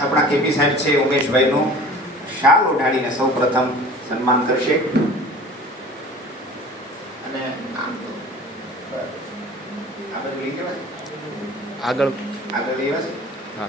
આપણા કેપી સાહેબ છે ઉમેશભાઈનું. શાલ ઓઢાડીને સૌ પ્રથમ સન્માન કરશે. અને આગળ આગળ. આગળ લઈ હા.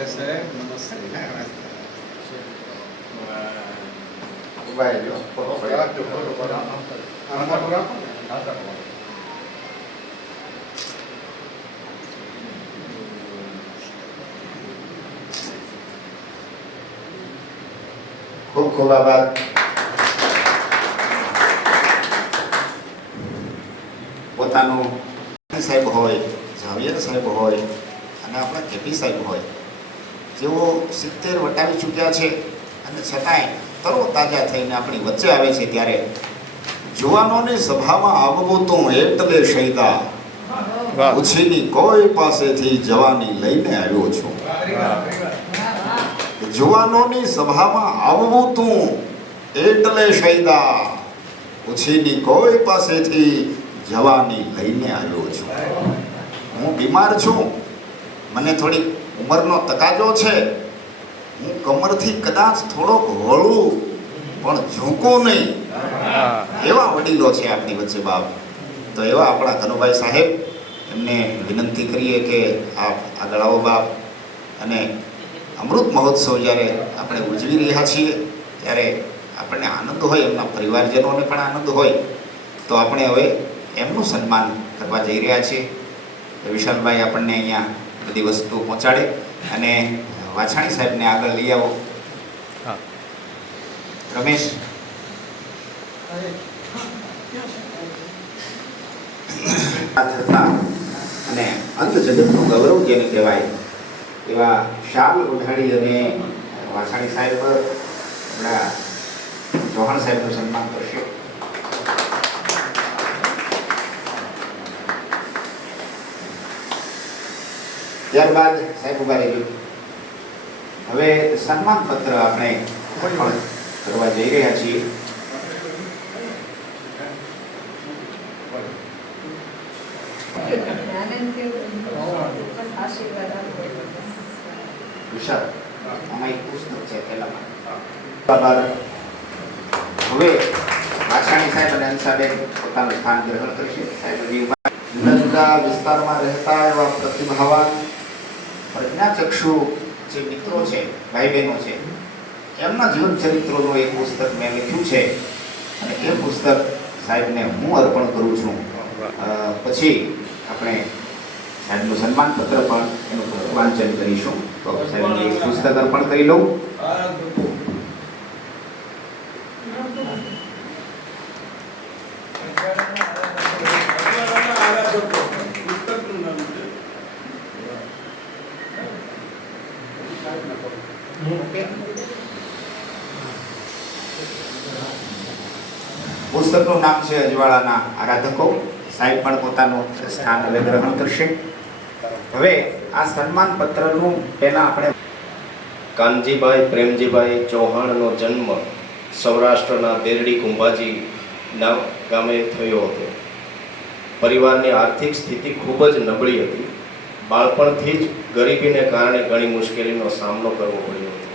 બસ વચ્ચે બસ એવી રીતે. સર, વિશાલ નંબર બોર્ડ છે બરાબર. ઊભા રહેજો. ખૂબ ખૂબ આભાર પોતાનું સાહેબ હોય ઝાવિયર સાહેબ હોય અને આપણા કેપી સાહેબ હોય જેઓ સિત્તેર વટાવી ચૂક્યા છે અને છતાંય તરોતાજા થઈને આપણી વચ્ચે આવે છે ત્યારે જુવાનોની સભામાં આવવું તો એટલે શૈદા ઉછીની કોઈ પાસેથી જવાની લઈને આવ્યો છું. જુવાનોની સભામાં આવવું તું એટલે શૈદા ઉછીની કોઈ પાસેથી જવાની લઈને આવ્યો છું. હું બીમાર છું. મને થોડી ઉંમરનો તકાજો છે. હું કમરથી કદાચ થોડોક વળું પણ ઝૂકું નહીં. એવા વડીલો છે આપણી વચ્ચે બાપ. તો એવા આપણા કનુભાઈ સાહેબ એમને વિનંતી કરીએ કે આપ આગળ આવો બાપ. અને અમૃત મહોત્સવ જ્યારે આપણે ઉજવી રહ્યા છીએ ત્યારે આપણને આનંદ હોય એમના પરિવારજનોને પણ આનંદ હોય. તો આપણે હવે એમનું સન્માન કરવા જઈ રહ્યા છીએ. વિશાલભાઈ આપણને અહીંયા બધી વસ્તુ પહોંચાડે અને વાછાણી સાહેબને આગળ લઈ આવો. રમેશ. અને અંત જગતનું ગૌરવ જેને કહેવાય એવા શાલ ઓઢાડી અને વાછાણી સાહેબ આપણા ચૌહાણ સાહેબનું સન્માન કરશે. ત્યારબાદ સાહેબ ઊભા રહેજો. હવે સન્માન પત્ર આપણે અર્પણ કરવા જઈ રહ્યા છીએ. વિશાલ આમાં એક પુસ્તક છે પહેલામાં આભાર હવે વાછાણી સાહેબ અને અંશાબેન પોતાનું સ્થાન ગ્રહણ કરશે. સાહેબ, હજી ઊભા નંદા વિસ્તારમાં રહેતા એવા પ્રતિભાવાન પ્રજ્ઞાચક્ષુ જે મિત્રો છે ભાઈ બહેનો છે, એમના જીવન ચરિત્રોનું એક પુસ્તક મેં લખ્યું છે. અને એ પુસ્તક સાહેબને હું અર્પણ કરું છું. પછી આપણે સાહેબનું સન્માન પત્ર પણ એનું વાંચન કરીશું. તો સાહેબને પુસ્તક અર્પણ કરી લઉં. પુસ્તકનું નામ છે અજવાળાના આરાધકો. સાહેબ પણ પોતાનું સ્થાન હવે ગ્રહણ કરશે. હવે આ સન્માન પત્રનું પહેલા આપણે કાનજીભાઈ પ્રેમજીભાઈ ચૌહાણનો જન્મ સૌરાષ્ટ્રના દેરડી કુંભાજી ના ગામે થયો હતો. પરિવારની આર્થિક સ્થિતિ ખૂબ જ નબળી હતી. બાળપણથી જ ગરીબીને કારણે ઘણી મુશ્કેલીનો સામનો કરવો પડ્યો હતો.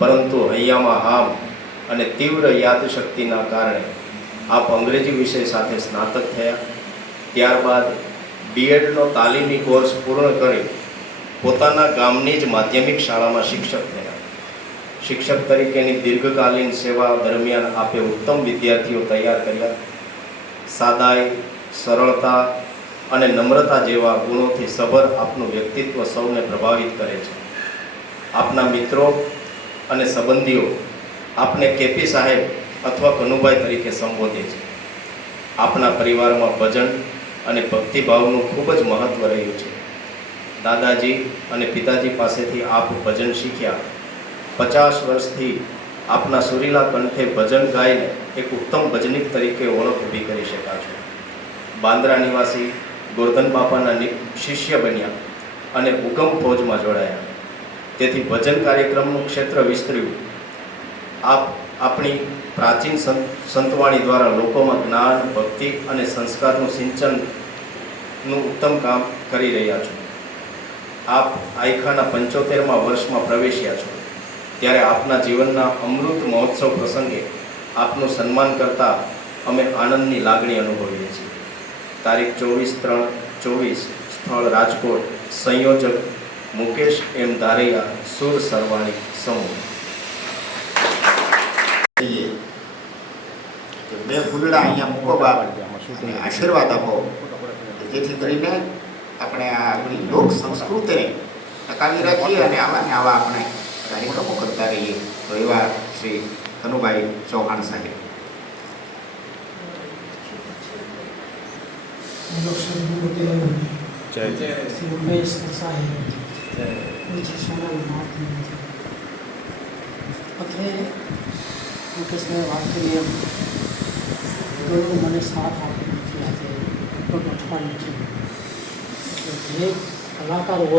પરંતુ હૈયામાં હામ અને તીવ્ર યાદશક્તિના કારણે આપ અંગ્રેજી વિષય સાથે સ્નાતક થયા. ત્યારબાદ બીએડનો તાલીમી કોર્સ પૂર્ણ કરી પોતાના ગામની જ માધ્યમિક શાળામાં શિક્ષક થયા. શિક્ષક તરીકેની દીર્ઘકાલીન સેવા દરમિયાન આપે ઉત્તમ વિદ્યાર્થીઓ તૈયાર કર્યા. સાદાઈ, સરળતા અને નમ્રતા જેવા ગુણોથી સભર આપનું વ્યક્તિત્વ સૌને પ્રભાવિત કરે છે. આપના મિત્રો અને સંબંધીઓ આપને કેપી સાહેબ અથવા કનુભાઈ તરીકે સંબોધે છે. આપના પરિવારમાં ભજન અને ભક્તિભાવનું ખૂબ જ મહત્ત્વ રહ્યું છે. દાદાજી અને પિતાજી પાસેથી આપ ભજન શીખ્યા. પચાસ વર્ષથી આપના સુરીલા કંઠે ભજન ગાઈને એક ઉત્તમ ભજનિક તરીકે ઓળખ ઊભી કરી શકાશો બાંદ્રા નિવાસી ગોરધન બાપાના શિષ્ય બન્યા અને ઉગમ ફોજમાં જોડાયા. તેથી ભજન કાર્યક્રમનું ક્ષેત્ર વિસ્તર્યું. આપ, આપણી પ્રાચીન સંત, સંતવાણી દ્વારા લોકોમાં જ્ઞાન, ભક્તિ અને સંસ્કારનું સિંચનનું ઉત્તમ કામ કરી રહ્યા છો. આપ આયખાના પંચોતેરમાં વર્ષમાં પ્રવેશ્યા છો. ત્યારે આપના જીવનના અમૃત મહોત્સવ પ્રસંગે આપનું સન્માન કરતા અમે આનંદની લાગણી અનુભવીએ છીએ. તારીખ ચોવીસ ત્રણ, ચોવીસ, સ્થળ રાજકોટ, સંયોજક મુકેશ એમ ધારૈયા સુર સરવાણી સમૂહ. બે ફૂલડા અહીંયા મૂકો બાપ. આશીર્વાદ આપો. જેથી કરીને આપણે આ આપણી લોક સંસ્કૃતિને ટકાવી રાખીએ અને આવા ને આવા આપણે કાર્યક્રમો કરતા રહીએ. તો એવા શ્રી કનુભાઈ ચૌહાણ સાહેબ. જય જય. શ્રી ઉમેશ સાહેબ. માફી નથી અત્રે મુકેશભાઈ વાત કરી એમ ગુરુ મને સાથ આપી નથી આજે લગભગ અઠવાડિયું છે જે કલાકાર હોય